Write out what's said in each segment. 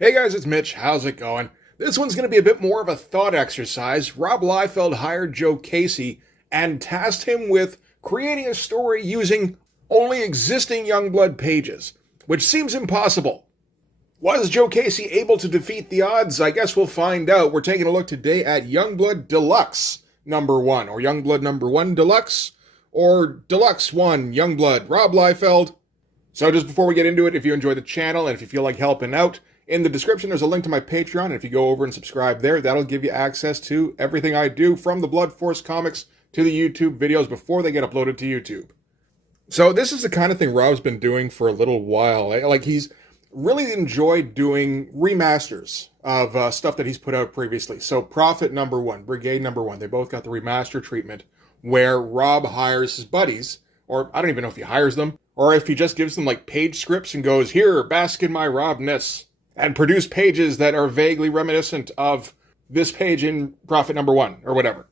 Hey guys, it's Mitch. How's it going? This one's going to be a bit more of a thought exercise. Rob Liefeld hired Joe Casey and tasked him with creating a story using only existing Youngblood pages, which seems impossible. Was Joe Casey able to defeat the odds? I guess we'll find out. We're taking a look today at Youngblood Deluxe #1, or Youngblood #1 Deluxe, or Deluxe 1 Youngblood Rob Liefeld. So just before we get into it, if you enjoy the channel and if you feel like helping out, in the description, there's a link to my Patreon, and if you go over and subscribe there, that'll give you access to everything I do, from the Blood Force comics to the YouTube videos before they get uploaded to YouTube. So this is the kind of thing Rob's been doing for a little while. Like, he's really enjoyed doing remasters of stuff that he's put out previously. So Prophet #1, Brigade #1, they both got the remaster treatment, where Rob hires his buddies, or I don't even know if he hires them, or if he just gives them like page scripts and goes, "Here, bask in my Robness," and produce pages that are vaguely reminiscent of this page in Prophet #1, or whatever.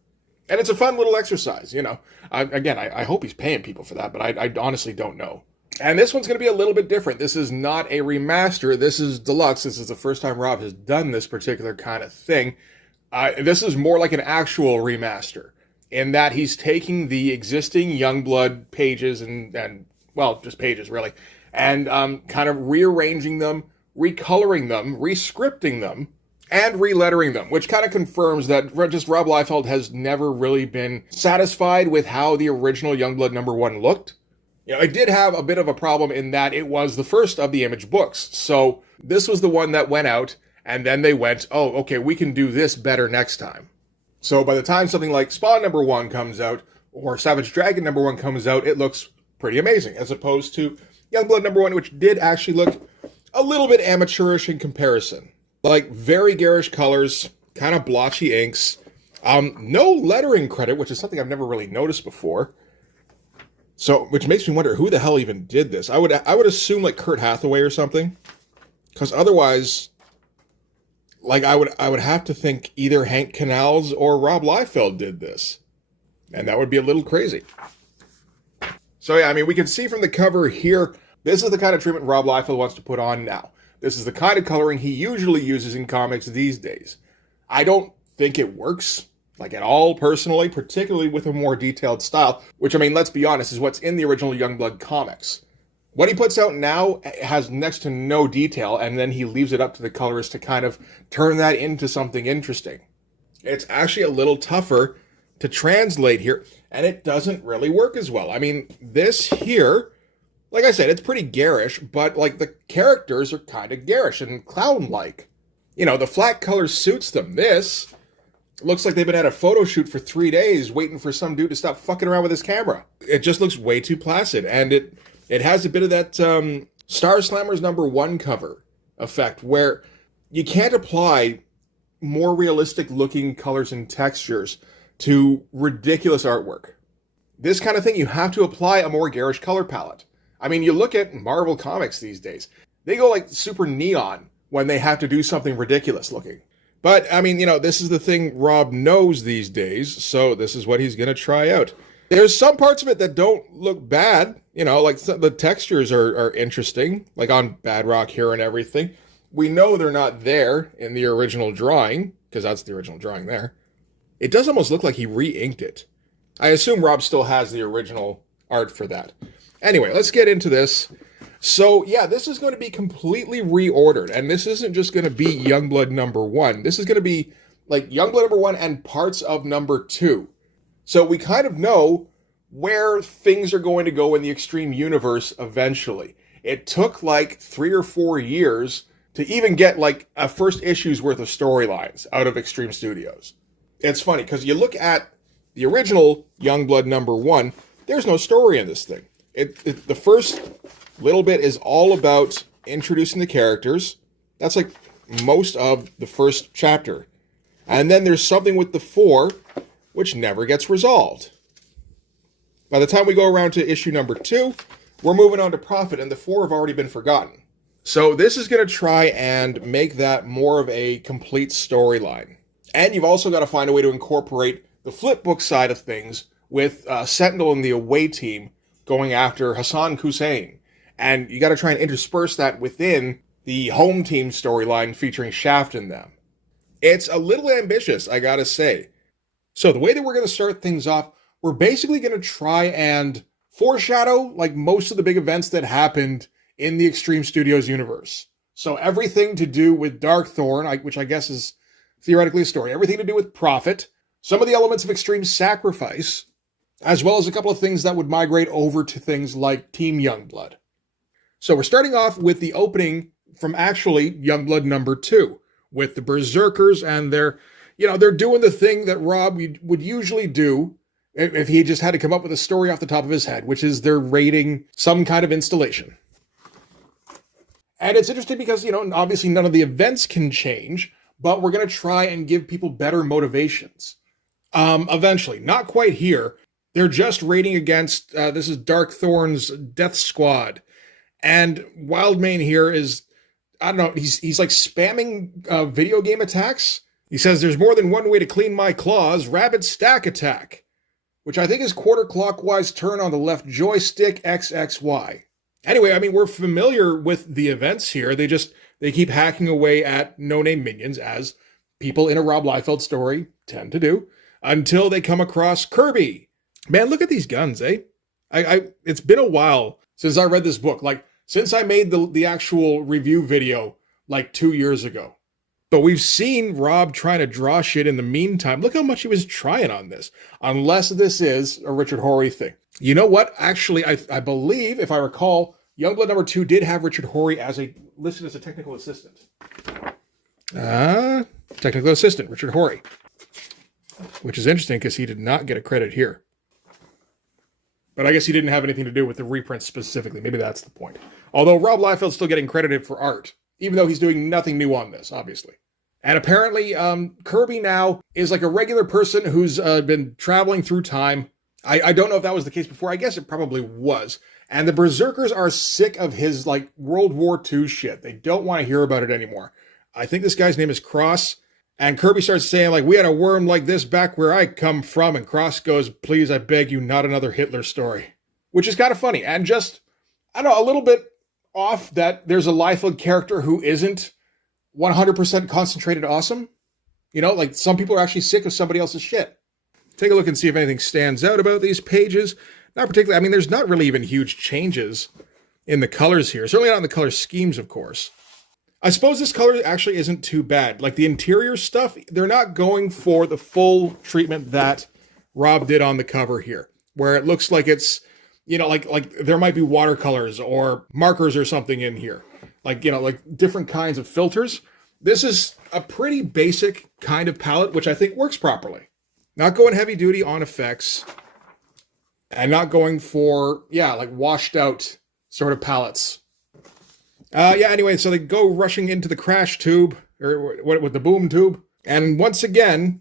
And it's a fun little exercise, you know. I hope he's paying people for that, but I honestly don't know. And this one's going to be a little bit different. This is not a remaster. This is deluxe. This is the first time Rob has done this particular kind of thing. This is more like an actual remaster, in that he's taking the existing Youngblood pages and well, just pages really, and kind of rearranging them, recoloring them, rescripting them, and relettering them, which kind of confirms that just Rob Liefeld has never really been satisfied with how the original Youngblood #1 looked. You know, it did have a bit of a problem in that it was the first of the Image books, so this was the one that went out, and then they went, oh, okay, we can do this better next time. So by the time something like Spawn #1 comes out, or Savage Dragon #1 comes out, it looks pretty amazing, as opposed to Youngblood #1, which did actually look a little bit amateurish in comparison. Like, very garish colors, kind of blotchy inks, no lettering credit, which is something I've never really noticed before. So, which makes me wonder who the hell even did this. I would assume like Kurt Hathaway or something, because otherwise, like I would have to think either Hank Canals or Rob Liefeld did this, and that would be a little crazy. So yeah, I mean, we can see from the cover here, this is the kind of treatment Rob Liefeld wants to put on now. This is the kind of coloring he usually uses in comics these days. I don't think it works, like, at all, personally, particularly with a more detailed style, which, I mean, let's be honest, is what's in the original Youngblood comics. What he puts out now has next to no detail, and then he leaves it up to the colorist to kind of turn that into something interesting. It's actually a little tougher to translate here, and it doesn't really work as well. I mean, this here, like I said, it's pretty garish, but, like, the characters are kind of garish and clown-like. You know, the flat color suits them. This looks like they've been at a photo shoot for 3 days waiting for some dude to stop fucking around with his camera. It just looks way too placid, and it has a bit of that Star Slammers #1 cover effect, where you can't apply more realistic-looking colors and textures to ridiculous artwork. This kind of thing, you have to apply a more garish color palette. I mean, you look at Marvel Comics these days. They go, like, super neon when they have to do something ridiculous looking. But, I mean, you know, this is the thing Rob knows these days, so this is what he's going to try out. There's some parts of it that don't look bad. You know, like, the textures are interesting, like on Badrock here and everything. We know they're not there in the original drawing, because that's the original drawing there. It does almost look like he re-inked it. I assume Rob still has the original art for that. Anyway, let's get into this. So, yeah, this is going to be completely reordered, and this isn't just going to be Youngblood #1. This is going to be, like, Youngblood #1 and parts of #2. So we kind of know where things are going to go in the Extreme Universe eventually. It took, like, 3 or 4 years to even get, like, a first issue's worth of storylines out of Extreme Studios. It's funny, because you look at the original Youngblood #1, there's no story in this thing. The first little bit is all about introducing the characters. That's like most of the first chapter. And then there's something with the 4, which never gets resolved. By the time we go around to issue #2, we're moving on to Prophet, and the 4 have already been forgotten. So this is going to try and make that more of a complete storyline. And you've also got to find a way to incorporate the flip book side of things with Sentinel and the away team going after Hassan Hussein. And you got to try and intersperse that within the home team storyline featuring Shaft in them. It's a little ambitious, I gotta say. So the way that we're going to start things off, we're basically going to try and foreshadow like most of the big events that happened in the Extreme Studios universe. So everything to do with Dark Thorn, which I guess is theoretically a story, everything to do with Prophet, some of the elements of Extreme Sacrifice, as well as a couple of things that would migrate over to things like Team Youngblood. So we're starting off with the opening from actually Youngblood number 2, with the Berserkers, and they're doing the thing that Rob would usually do if he just had to come up with a story off the top of his head, which is they're raiding some kind of installation. And it's interesting because, obviously none of the events can change, but we're going to try and give people better motivations. Eventually, not quite here. They're just raiding against, this is Dark Thorn's Death Squad. And Wildmane here is, I don't know, he's like spamming video game attacks. He says there's more than one way to clean my claws, rapid stack attack, which I think is quarter clockwise turn on the left joystick XXY. Anyway, I mean, we're familiar with the events here. They keep hacking away at no-name minions, as people in a Rob Liefeld story tend to do, until they come across Kirby. Man, look at these guns, eh? It's been a while since I read this book. Like, since I made the actual review video like 2 years ago. But we've seen Rob trying to draw shit in the meantime. Look how much he was trying on this. Unless this is a Richard Horry thing. You know what? Actually, I believe, if I recall, Youngblood number 2 did have Richard Horry listed as a technical assistant. Technical assistant, Richard Horry. Which is interesting because he did not get a credit here. But I guess he didn't have anything to do with the reprint specifically. Maybe that's the point. Although Rob Liefeld's still getting credited for art, even though he's doing nothing new on this, obviously. And apparently, Kirby now is like a regular person who's been traveling through time. I don't know if that was the case before. I guess it probably was. And the Berserkers are sick of his like World War II shit. They don't want to hear about it anymore. I think this guy's name is Cross. And Kirby starts saying, like, we had a worm like this back where I come from. And Cross goes, please, I beg you, not another Hitler story. Which is kind of funny. And just, I don't know, a little bit off that there's a Liefeld character who isn't 100% concentrated awesome. Like some people are actually sick of somebody else's shit. Take a look and see if anything stands out about these pages. Not particularly. I mean, there's not really even huge changes in the colors here. Certainly not in the color schemes, of course. I suppose this color actually isn't too bad. Like the interior stuff, they're not going for the full treatment that Rob did on the cover here, where it looks like it's, like there might be watercolors or markers or something in here. Like different kinds of filters. This is a pretty basic kind of palette, which I think works properly. Not going heavy duty on effects and not going for, like washed out sort of palettes. Anyway, so they go rushing into the crash tube, or with the boom tube. And once again,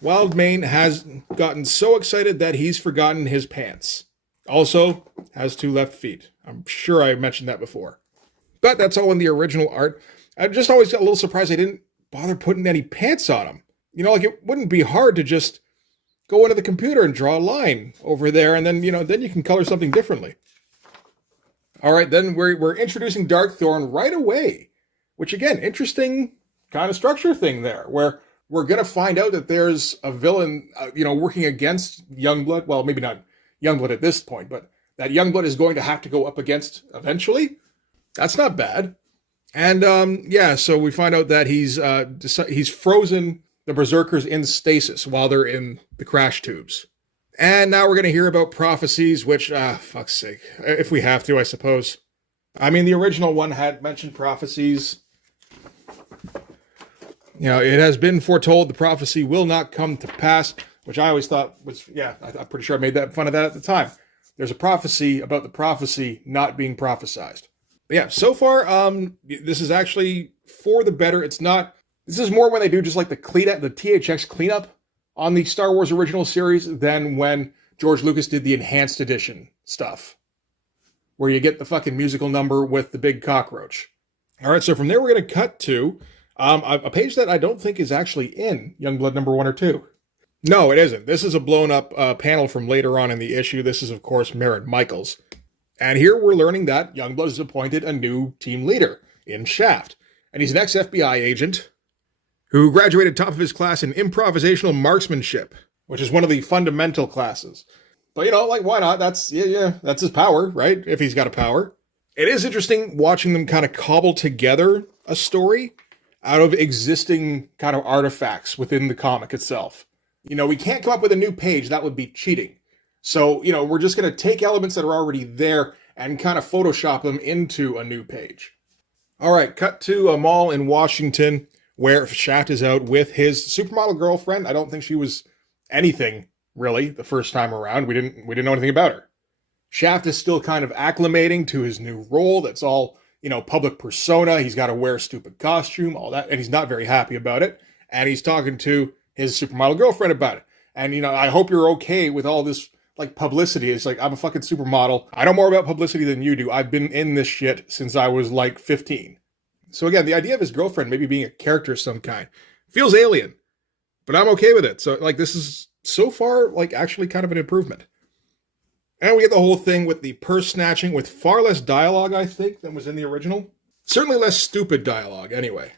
Wildmane has gotten so excited that he's forgotten his pants. Also, has 2 left feet. I'm sure I mentioned that before. But that's all in the original art. I just always got a little surprised they didn't bother putting any pants on him. Like it wouldn't be hard to just go into the computer and draw a line over there, and then, then you can color something differently. All right, then we're introducing Dark Thorn right away, which again, interesting kind of structure thing there, where we're going to find out that there's a villain, working against Youngblood. Well, maybe not Youngblood at this point, but that Youngblood is going to have to go up against eventually. That's not bad. And so we find out that he's frozen the Berserkers in stasis while they're in the crash tubes. And now we're going to hear about prophecies, which, fuck's sake, if we have to, I suppose. I mean, the original one had mentioned prophecies. It has been foretold the prophecy will not come to pass, which I always thought was, I'm pretty sure I made fun of that at the time. There's a prophecy about the prophecy not being prophesized. But so far, this is actually for the better. This is more when they do just like the THX cleanup on the Star Wars original series than when George Lucas did the enhanced edition stuff, where you get the fucking musical number with the big cockroach. All right, so from there we're going to cut to a page that I don't think is actually in Youngblood number 1 or 2. No, it isn't. This is a blown up panel from later on in the issue. This is, of course, Merritt Michaels. And here we're learning that Youngblood has appointed a new team leader. in Shaft. And he's an ex-FBI agent who graduated top of his class in improvisational marksmanship, which is one of the fundamental classes. But, like, why not? That's his power, right? If he's got a power. It is interesting watching them kind of cobble together a story out of existing kind of artifacts within the comic itself. We can't come up with a new page. That would be cheating. So, we're just going to take elements that are already there and kind of Photoshop them into a new page. All right, cut to a mall in Washington where Shaft is out with his supermodel girlfriend. I don't think she was anything, really, the first time around. We didn't know anything about her. Shaft is still kind of acclimating to his new role. That's all, public persona. He's got to wear a stupid costume, all that, and he's not very happy about it. And he's talking to his supermodel girlfriend about it. And, I hope you're okay with all this, like, publicity. It's like, I'm a fucking supermodel. I know more about publicity than you do. I've been in this shit since I was, like, 15. So again, the idea of his girlfriend maybe being a character of some kind feels alien. But I'm okay with it. So, like, this is, so far, like, actually kind of an improvement. And we get the whole thing with the purse snatching with far less dialogue, I think, than was in the original. Certainly less stupid dialogue, anyway.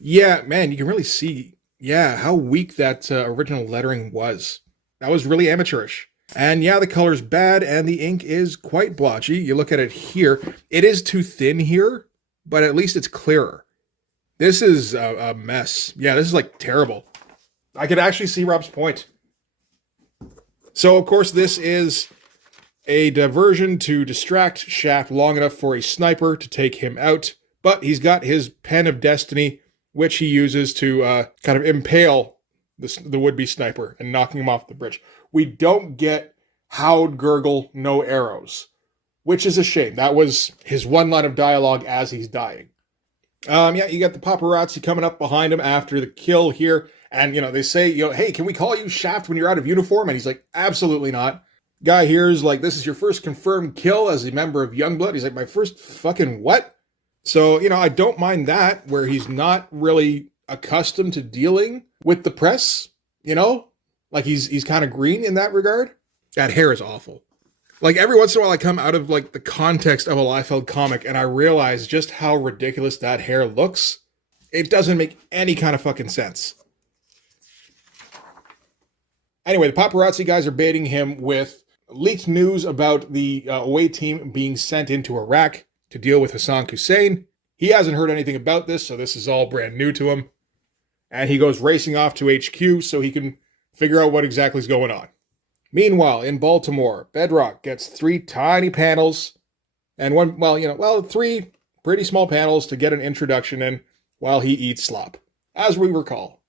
Yeah, man, you can really see, how weak that original lettering was. That was really amateurish. And yeah, the color's bad, and the ink is quite blotchy. You look at it here. It is too thin here, but at least it's clearer. This is a mess. Yeah, this is, like, terrible. I could actually see Rob's point. So, of course, this is a diversion to distract Shaft long enough for a sniper to take him out. But he's got his pen of destiny, which he uses to kind of impale the would-be sniper and knocking him off the bridge. We don't get howd gurgle, no arrows, which is a shame. That was his one line of dialogue as he's dying. You got the paparazzi coming up behind him after the kill here. And, they say, hey, can we call you Shaft when you're out of uniform? And he's like, absolutely not. Guy here is like, this is your first confirmed kill as a member of Youngblood. He's like, my first fucking what? So, I don't mind that, where he's not really accustomed to dealing with the press, Like, he's kind of green in that regard. That hair is awful. Like, every once in a while I come out of, like, the context of a Liefeld comic and I realize just how ridiculous that hair looks. It doesn't make any kind of fucking sense. Anyway, the paparazzi guys are baiting him with leaked news about the away team being sent into Iraq to deal with Hassan Hussein. He hasn't heard anything about this, so this is all brand new to him. And he goes racing off to HQ so he can figure out what exactly is going on. Meanwhile, in Baltimore, Bedrock gets 3 tiny panels and three pretty small panels to get an introduction in while he eats slop, as we recall.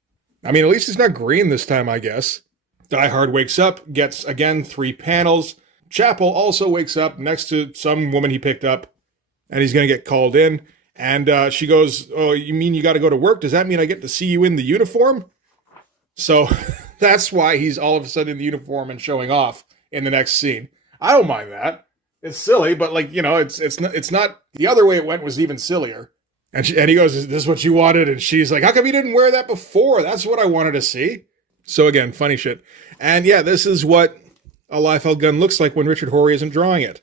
I mean, at least he's not green this time, I guess. Die Hard wakes up, gets, again, 3 panels. Chapel also wakes up next to some woman he picked up, and he's going to get called in. And she goes, oh, you mean you got to go to work? Does that mean I get to see you in the uniform? So that's why he's all of a sudden in the uniform and showing off in the next scene. I don't mind that. It's silly, but, like, it's not, the other way it went was even sillier. And he goes, is this what you wanted? And she's like, how come you didn't wear that before? That's what I wanted to see. So again, funny shit. And yeah, this is what a Liefeld gun looks like when Richard Horry isn't drawing it.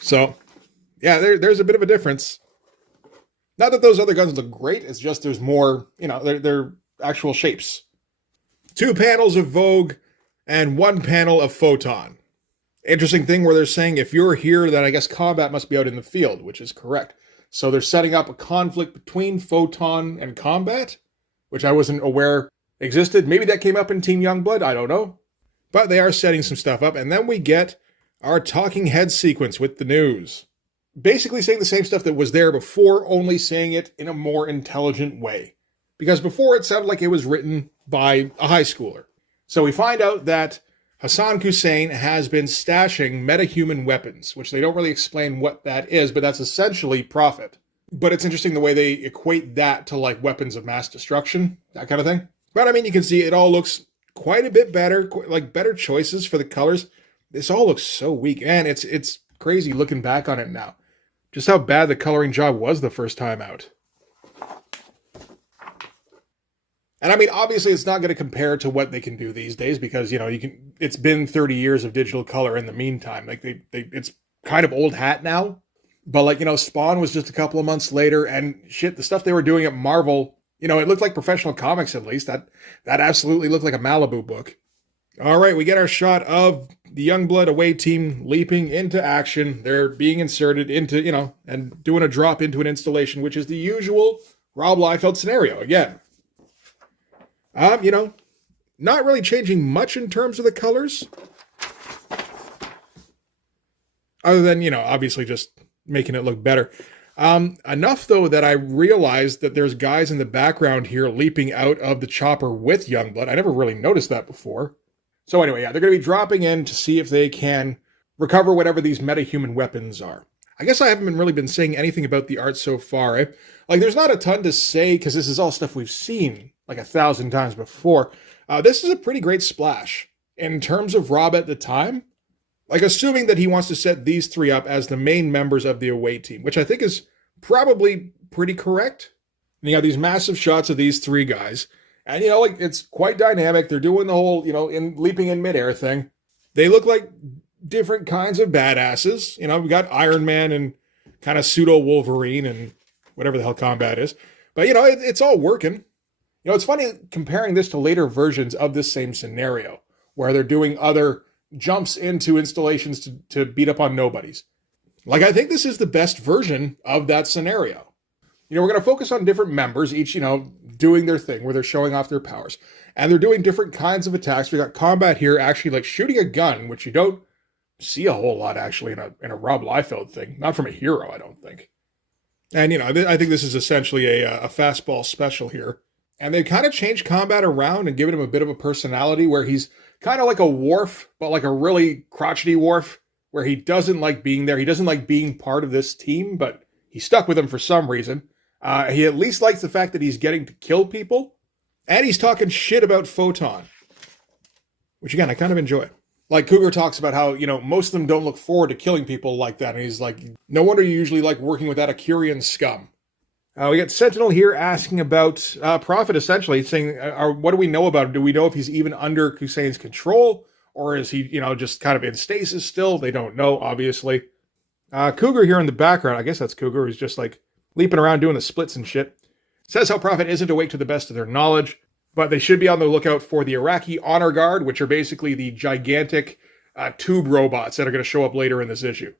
So, yeah, there's a bit of a difference. Not that those other guns look great, it's just there's more, they're actual shapes. 2 panels of Vogue and 1 panel of Photon. Interesting thing where they're saying if you're here, then I guess combat must be out in the field, which is correct. So they're setting up a conflict between Photon and combat, which I wasn't aware existed. Maybe that came up in Team Youngblood, I don't know. But they are setting some stuff up, and then we get our talking head sequence with the news. Basically saying the same stuff that was there before, only saying it in a more intelligent way. Because before it sounded like it was written by a high schooler. So we find out that Hassan Hussein has been stashing metahuman weapons, which they don't really explain what that is, but that's essentially profit. But it's interesting the way they equate that to, like, weapons of mass destruction, that kind of thing. But I mean, you can see it all looks quite a bit better, like better choices for the colors. This all looks so weak, and it's crazy looking back on it now. Just how bad the coloring job was the first time out. And I mean, obviously it's not going to compare to what they can do these days because, it's been 30 years of digital color in the meantime. Like it's kind of old hat now. But like, Spawn was just a couple of months later, and shit, the stuff they were doing at Marvel, it looked like professional comics at least. That absolutely looked like a Malibu book. All right, we get our shot of the Youngblood away team leaping into action. They're being inserted into, and doing a drop into an installation, which is the usual Rob Liefeld scenario again. Not really changing much in terms of the colors. Other than, obviously just making it look better. Enough, though, that I realized that there's guys in the background here leaping out of the chopper with Youngblood. I never really noticed that before. So anyway, yeah, they're going to be dropping in to see if they can recover whatever these metahuman weapons are. I guess I haven't really been saying anything about the art so far. Like, there's not a ton to say because this is all stuff we've seen like 1,000 times before. This is a pretty great splash. In terms of Rob at the time, like assuming that he wants to set these three up as the main members of the away team, which I think is probably pretty correct. And you have these massive shots of these three guys. And, it's quite dynamic. They're doing the whole, in leaping in midair thing. They look like different kinds of badasses. We got Iron Man and kind of pseudo Wolverine and whatever the hell combat is. But, it's all working. It's funny comparing this to later versions of this same scenario where they're doing other jumps into installations to beat up on nobodies. Like, I think this is the best version of that scenario. We're going to focus on different members, each, doing their thing where they're showing off their powers. And they're doing different kinds of attacks. We got combat here, actually like shooting a gun, which you don't see a whole lot actually in a Rob Liefeld thing. Not from a hero, I don't think. And, I think this is essentially a fastball special here. And they kind of changed combat around and given him a bit of a personality where he's kind of like a Worf, but like a really crotchety Worf, where he doesn't like being there. He doesn't like being part of this team, but he's stuck with them for some reason. He at least likes the fact that he's getting to kill people. And he's talking shit about Photon, which again, I kind of enjoy. Like Cougar talks about how, most of them don't look forward to killing people like that. And he's like, no wonder you usually like working with that Akurian scum. We got Sentinel here asking about Prophet, essentially, saying, what do we know about him? Do we know if he's even under Hussein's control? Or is he, just kind of in stasis still? They don't know, obviously. Cougar here in the background, I guess that's Cougar, who's just like leaping around doing the splits and shit. Says how Prophet isn't awake to the best of their knowledge, but they should be on the lookout for the Iraqi Honor Guard, which are basically the gigantic tube robots that are going to show up later in this issue.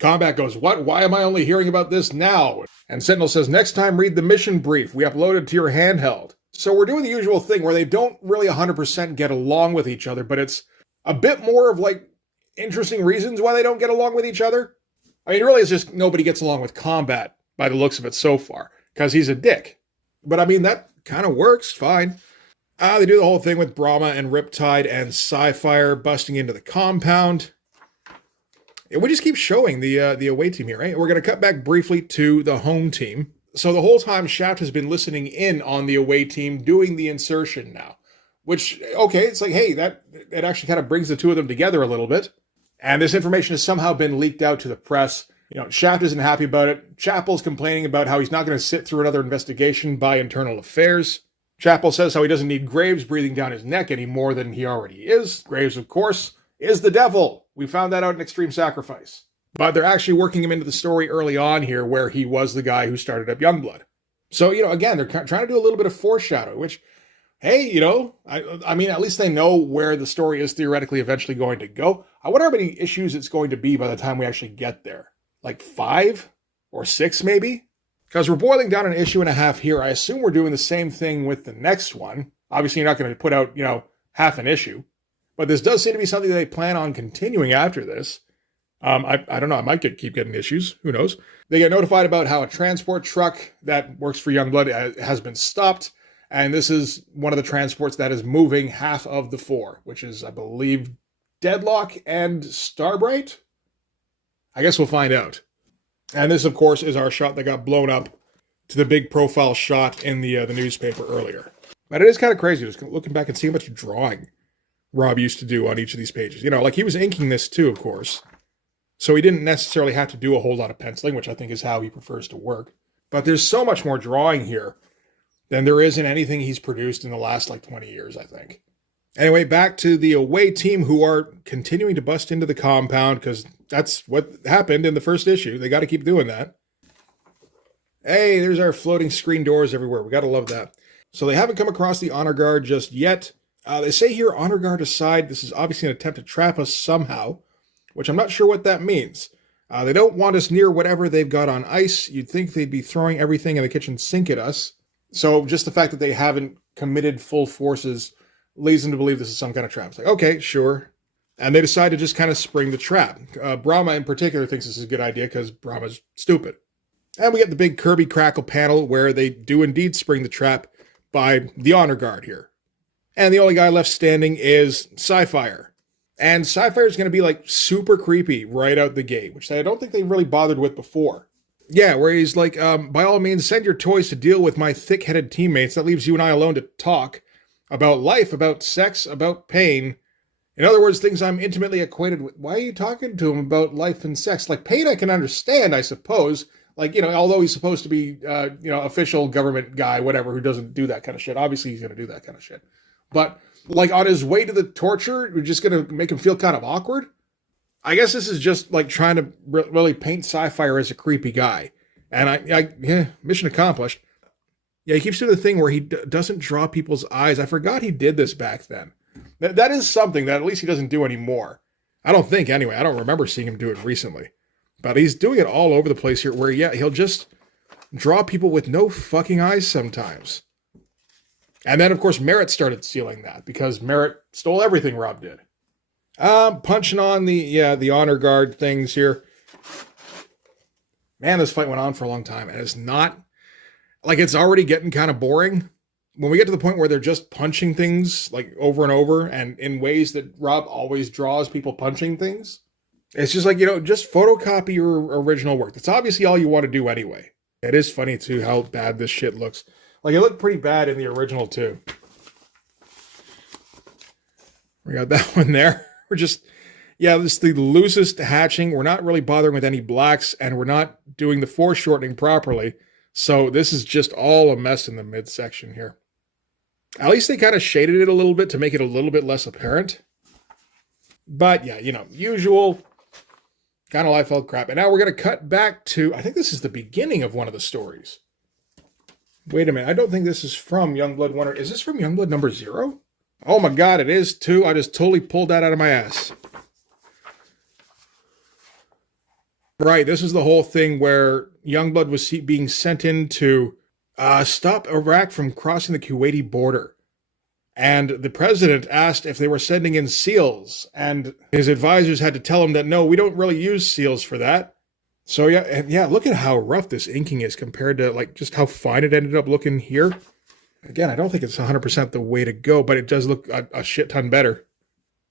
Combat goes, what? Why am I only hearing about this now? And Sentinel says, next time read the mission brief. We uploaded to your handheld. So we're doing the usual thing where they don't really 100% get along with each other, but it's a bit more of like interesting reasons why they don't get along with each other. I mean, really, it's just nobody gets along with Combat by the looks of it so far, because he's a dick. But I mean, that kind of works fine. They do the whole thing with Brahma and Riptide and SciFi busting into the compound. And we just keep showing the away team here, right? We're going to cut back briefly to the home team. So the whole time, Shaft has been listening in on the away team doing the insertion now. Which, okay, it's like, hey, it actually kind of brings the two of them together a little bit. And this information has somehow been leaked out to the press. Shaft isn't happy about it. Chapel's complaining about how he's not going to sit through another investigation by Internal Affairs. Chapel says how he doesn't need Graves breathing down his neck any more than he already is. Graves, of course, is the devil. We found that out in Extreme Sacrifice. But they're actually working him into the story early on here where he was the guy who started up Youngblood. So, again, they're trying to do a little bit of foreshadow, which, hey, I mean, at least they know where the story is theoretically eventually going to go. I wonder how many issues it's going to be by the time we actually get there. Like 5 or 6, maybe? Because we're boiling down an issue and a half here. I assume we're doing the same thing with the next one. Obviously, you're not going to put out, half an issue. But this does seem to be something they plan on continuing after this. I don't know. I might keep getting issues. Who knows? They get notified about how a transport truck that works for Youngblood has been stopped. And this is one of the transports that is moving half of the 4, which is, I believe, Deadlock and Starbright? I guess we'll find out. And this, of course, is our shot that got blown up to the big profile shot in the newspaper earlier. But it is kind of crazy just looking back and seeing how much drawing Rob used to do on each of these pages. Like he was inking this too, of course. So he didn't necessarily have to do a whole lot of penciling, which I think is how he prefers to work. But there's so much more drawing here than there is in anything he's produced in the last 20 years, I think. Anyway, back to the away team who are continuing to bust into the compound because that's what happened in the first issue. They got to keep doing that. Hey, there's our floating screen doors everywhere. We got to love that. So they haven't come across the honor guard just yet. They say here, honor guard aside, this is obviously an attempt to trap us somehow, which I'm not sure what that means. They don't want us near whatever they've got on ice. You'd think they'd be throwing everything in the kitchen sink at us. So just the fact that they haven't committed full forces leads them to believe this is some kind of trap. It's like, okay, sure. And they decide to just kind of spring the trap. Brahma in particular thinks this is a good idea because Brahma's stupid. And we get the big Kirby Crackle panel where they do indeed spring the trap by the honor guard here. And the only guy left standing is SciFi. And SciFi is going to be like super creepy right out the gate, which I don't think they really bothered with before. Yeah, where he's like, by all means, send your toys to deal with my thick-headed teammates. That leaves you and I alone to talk about life, about sex, about pain. In other words, things I'm intimately acquainted with. Why are you talking to him about life and sex? Like, pain I can understand, I suppose. Like, although he's supposed to be, official government guy, whatever, who doesn't do that kind of shit. Obviously, he's going to do that kind of shit. But, like, on his way to the torture, we're just going to make him feel kind of awkward? I guess this is just, like, trying to really paint SciFi as a creepy guy. And mission accomplished. Yeah, he keeps doing the thing where he doesn't draw people's eyes. I forgot he did this back then. That is something that at least he doesn't do anymore. I don't think, anyway. I don't remember seeing him do it recently. But he's doing it all over the place here where, yeah, he'll just draw people with no fucking eyes sometimes. And then, of course, Merritt started stealing that because Merritt stole everything Rob did. Punching on the honor guard things here. Man, this fight went on for a long time. And it's not, like, it's already getting kind of boring. When we get to the point where they're just punching things, like, over and over, and in ways that Rob always draws people punching things, it's just like, just photocopy your original work. That's obviously all you want to do anyway. It is funny, too, how bad this shit looks. Like, it looked pretty bad in the original, too. We got that one there. We're just, this is the loosest hatching. We're not really bothering with any blacks, and we're not doing the foreshortening properly. So this is just all a mess in the midsection here. At least they kind of shaded it a little bit to make it a little bit less apparent. But, yeah, usual kind of Liefeld crap. And now we're going to cut back to, I think this is the beginning of one of the stories. Wait a minute. I don't think this is from Youngblood 1. Is this from Youngblood number 0? Oh my god, it is too. I just totally pulled that out of my ass. Right, this is the whole thing where Youngblood was being sent in to stop Iraq from crossing the Kuwaiti border. And the president asked if they were sending in SEALs, and his advisors had to tell him that, no, we don't really use SEALs for that. So yeah, look at how rough this inking is compared to, like, just how fine it ended up looking here. Again, I don't think it's 100% the way to go, but it does look a shit ton better.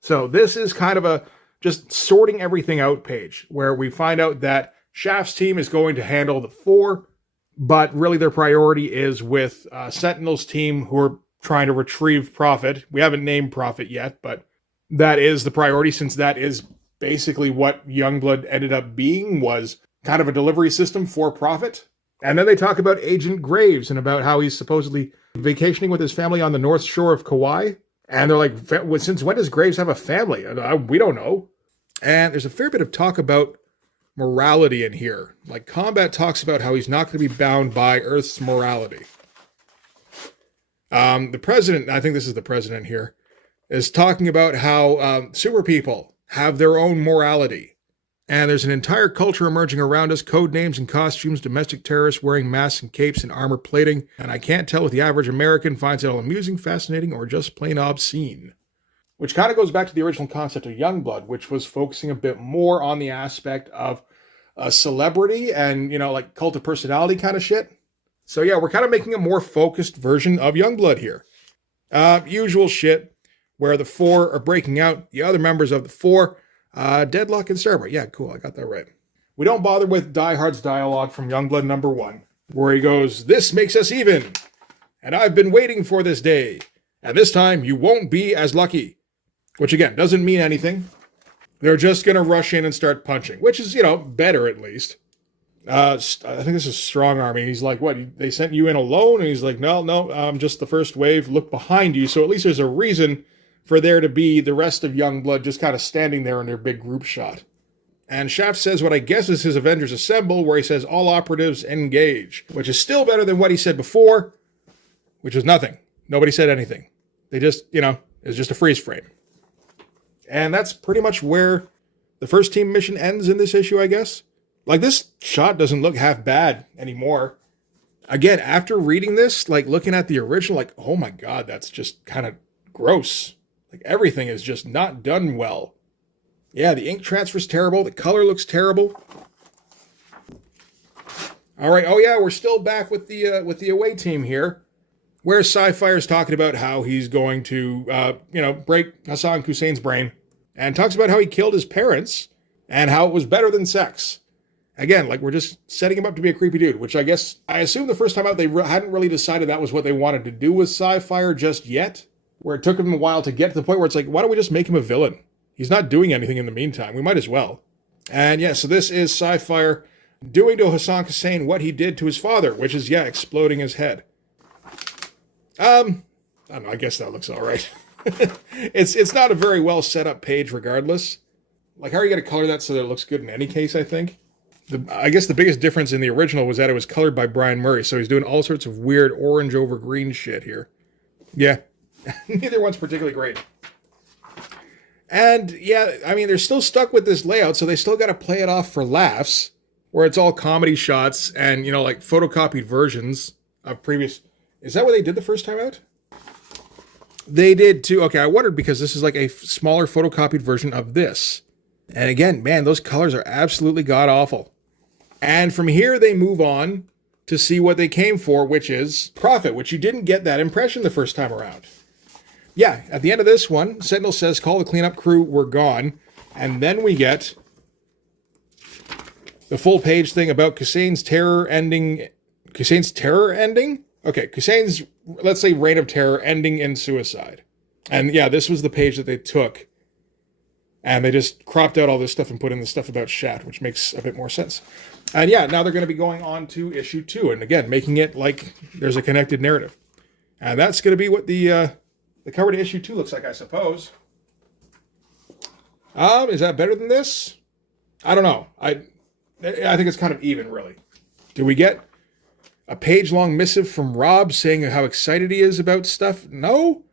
So this is kind of a just sorting everything out page, where we find out that Shaft's team is going to handle the 4, but really their priority is with Sentinel's team, who are trying to retrieve Prophet. We haven't named Prophet yet, but that is the priority, since that is basically what Youngblood ended up being, was kind of a delivery system for Prophet. And then they talk about Agent Graves and about how he's supposedly vacationing with his family on the north shore of Kauai. And they're like, since when does Graves have a family? We don't know. And there's a fair bit of talk about morality in here. Like, Combat talks about how he's not going to be bound by Earth's morality. The president, I think this is the president here, is talking about how super people have their own morality. And there's an entire culture emerging around us, code names and costumes, domestic terrorists wearing masks and capes and armor plating. And I can't tell if the average American finds it all amusing, fascinating, or just plain obscene. Which kind of goes back to the original concept of Youngblood, which was focusing a bit more on the aspect of celebrity and, like cult of personality kind of shit. So yeah, we're kind of making a more focused version of Youngblood here. Usual shit, where the 4 are breaking out, the other members of the 4, Deadlock and Sarah. Yeah, cool, I got that right. We don't bother with Die Hard's dialogue from Youngblood number 1, where he goes, "This makes us even, and I've been waiting for this day, and this time you won't be as lucky." Which, again, doesn't mean anything. They're just going to rush in and start punching, which is, better at least. I think this is Strong Army. He's like, what, they sent you in alone? And he's like, no, I'm just the first wave. Look behind you. So at least there's a reason for there to be the rest of Youngblood just kind of standing there in their big group shot. And Shaft says what I guess is his Avengers Assemble, where he says all operatives engage, which is still better than what he said before, which was nothing. Nobody said anything. They just, it's just a freeze frame. And that's pretty much where the first team mission ends in this issue, I guess. Like, this shot doesn't look half bad anymore. Again, after reading this, like looking at the original, like, oh my God, that's just kind of gross. Like, everything is just not done well. Yeah, the ink transfer's terrible. The color looks terrible. All right. Oh yeah, we're still back with the away team here, where SciFi is talking about how he's going to, break Hassan Hussein's brain, and talks about how he killed his parents and how it was better than sex. Again, like, we're just setting him up to be a creepy dude, which I assume the first time out they hadn't really decided that was what they wanted to do with SciFi just yet, where it took him a while to get to the point where it's like, why don't we just make him a villain? He's not doing anything in the meantime. We might as well. And yeah, so this is SciFi doing to Hassan Hussein what he did to his father, which is, exploding his head. I don't know, I guess that looks all right. It's not a very well set up page regardless. Like, how are you going to color that so that it looks good in any case, I think? I guess the biggest difference in the original was that it was colored by Brian Murray, so he's doing all sorts of weird orange over green shit here. Yeah, neither one's particularly great. And yeah, I mean, they're still stuck with this layout, so they still got to play it off for laughs, where it's all comedy shots and, like photocopied versions of previous... Is that what they did the first time out? They did too. Okay, I wondered because this is like a smaller photocopied version of this. And again, man, those colors are absolutely god-awful. And from here, they move on to see what they came for, which is profit, which you didn't get that impression the first time around. Yeah, at the end of this one, Sentinel says, call the cleanup crew, we're gone. And then we get the full page thing about Hussein's terror ending. Hussein's terror ending? Okay, Hussein's, let's say, reign of terror ending in suicide. And yeah, this was the page that they took. And they just cropped out all this stuff and put in the stuff about Shat, which makes a bit more sense. And yeah, now they're going to be going on to issue 2. And again, making it like there's a connected narrative. And that's going to be what the cover to issue 2 looks like, I suppose. Is that better than this? I don't know. I think it's kind of even, really. Do we get a page-long missive from Rob saying how excited he is about stuff? No?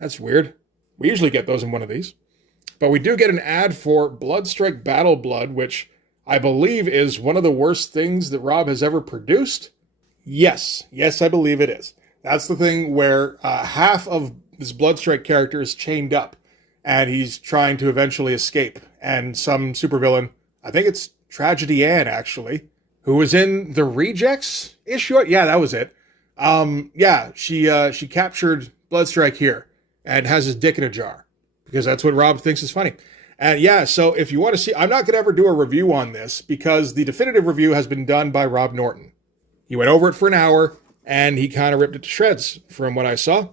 That's weird. We usually get those in one of these. But we do get an ad for Bloodstrike Battle Blood, which I believe is one of the worst things that Rob has ever produced. Yes, I believe it is. That's the thing where half of this Bloodstrike character is chained up, and he's trying to eventually escape. And some supervillain, I think it's Tragedy Ann, actually, who was in the Rejects issue. Yeah, that was it. She captured Bloodstrike here and has his dick in a jar, because that's what Rob thinks is funny. And yeah, so if you want to see, I'm not going to ever do a review on this because the definitive review has been done by Rob Norton. He went over it for an hour and he kind of ripped it to shreds from what I saw.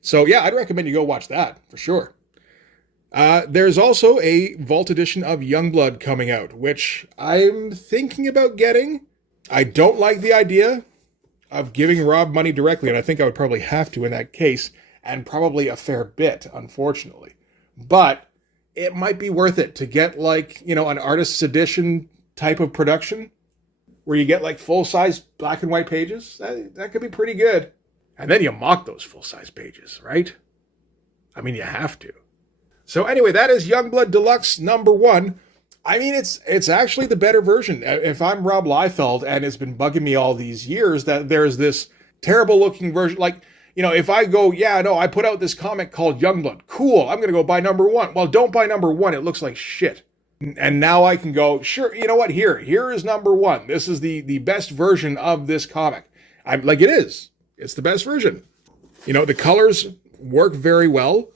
So yeah, I'd recommend you go watch that for sure. There's also a Vault edition of Youngblood coming out, which I'm thinking about getting. I don't like the idea of giving Rob money directly, and I think I would probably have to in that case, and probably a fair bit, unfortunately. But it might be worth it to get like, an artist's edition type of production where you get like full-size black and white pages. That could be pretty good. And then you mock those full-size pages, right? I mean, you have to. So anyway, that is Youngblood Deluxe #1. I mean, it's actually the better version. If I'm Rob Liefeld and it's been bugging me all these years that there's this terrible looking version, like, if I go, I put out this comic called Youngblood. Cool, I'm going to go buy #1. Well, don't buy #1. It looks like shit. And now I can go, sure, you know what? Here is #1. This is the best version of this comic. I'm like, it is. It's the best version. The colors work very well.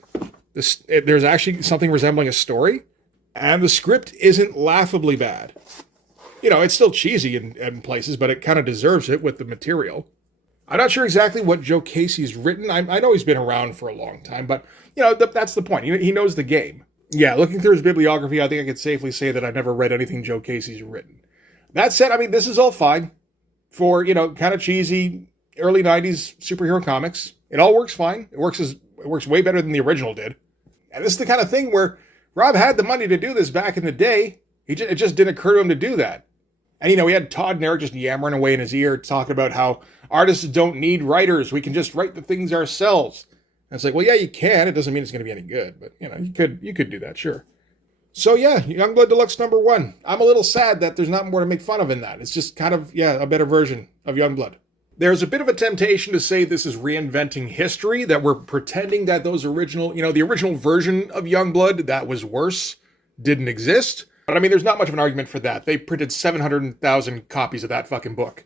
There's actually something resembling a story. And the script isn't laughably bad. It's still cheesy in places, but it kind of deserves it with the material. I'm not sure exactly what Joe Casey's written. I know he's been around for a long time, but, that's the point. He knows the game. Yeah, looking through his bibliography, I think I could safely say that I've never read anything Joe Casey's written. That said, I mean, this is all fine for, kind of cheesy early 90s superhero comics. It all works fine. It works way better than the original did. And this is the kind of thing where Rob had the money to do this back in the day. It just didn't occur to him to do that. And, he had Todd and Eric just yammering away in his ear, talking about how artists don't need writers. We can just write the things ourselves. And it's like, well, yeah, you can. It doesn't mean it's going to be any good. But, you could do that, sure. So, yeah, Youngblood Deluxe #1. I'm a little sad that there's not more to make fun of in that. It's just kind of, a better version of Youngblood. There's a bit of a temptation to say this is reinventing history, that we're pretending that those original, the original version of Youngblood that was worse didn't exist. But there's not much of an argument for that. They printed 700,000 copies of that fucking book.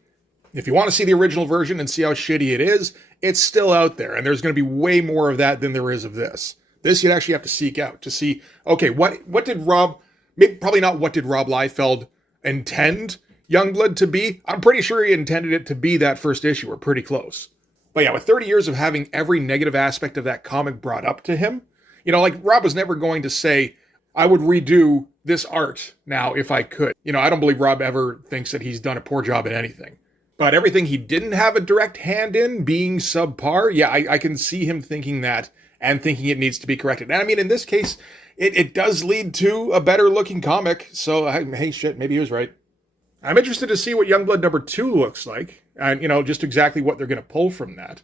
If you want to see the original version and see how shitty it is, it's still out there. And there's going to be way more of that than there is of this. This you'd actually have to seek out to see, okay, what did probably not what did Rob Liefeld intend Youngblood to be? I'm pretty sure he intended it to be that first issue. We're pretty close. But yeah, with 30 years of having every negative aspect of that comic brought up to him, Rob was never going to say, I would redo this art now if I could. I don't believe Rob ever thinks that he's done a poor job at anything. But everything he didn't have a direct hand in being subpar, yeah, I can see him thinking that and thinking it needs to be corrected. And in this case, it does lead to a better looking comic. So, hey, shit, maybe he was right. I'm interested to see what Youngblood #2 looks like. And, just exactly what they're going to pull from that.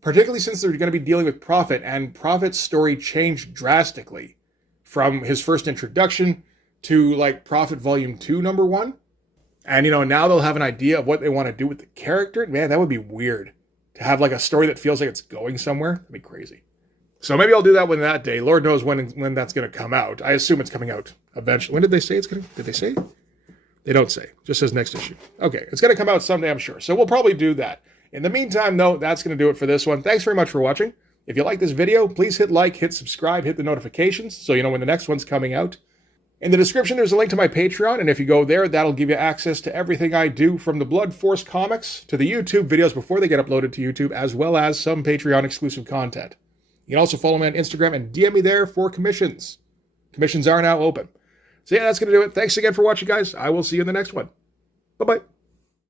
Particularly since they're going to be dealing with Prophet, and Prophet's story changed drastically from his first introduction to Prophet Volume 2 #1. And, now they'll have an idea of what they want to do with the character. Man, that would be weird. To have a story that feels like it's going somewhere. That'd be crazy. So maybe I'll do that one that day. Lord knows when that's going to come out. I assume it's coming out eventually. When did they say it's going to? Did they say? They don't say. Just says next issue. Okay, it's going to come out someday, I'm sure. So we'll probably do that. In the meantime, though, that's going to do it for this one. Thanks very much for watching. If you like this video, please hit like, hit subscribe, hit the notifications so you know when the next one's coming out. In the description, there's a link to my Patreon, and if you go there, that'll give you access to everything I do, from the Blood Force comics to the YouTube videos before they get uploaded to YouTube, as well as some Patreon exclusive content. You can also follow me on Instagram and DM me there for commissions. Commissions are now open. So yeah, that's going to do it. Thanks again for watching, guys. I will see you in the next one. Bye-bye.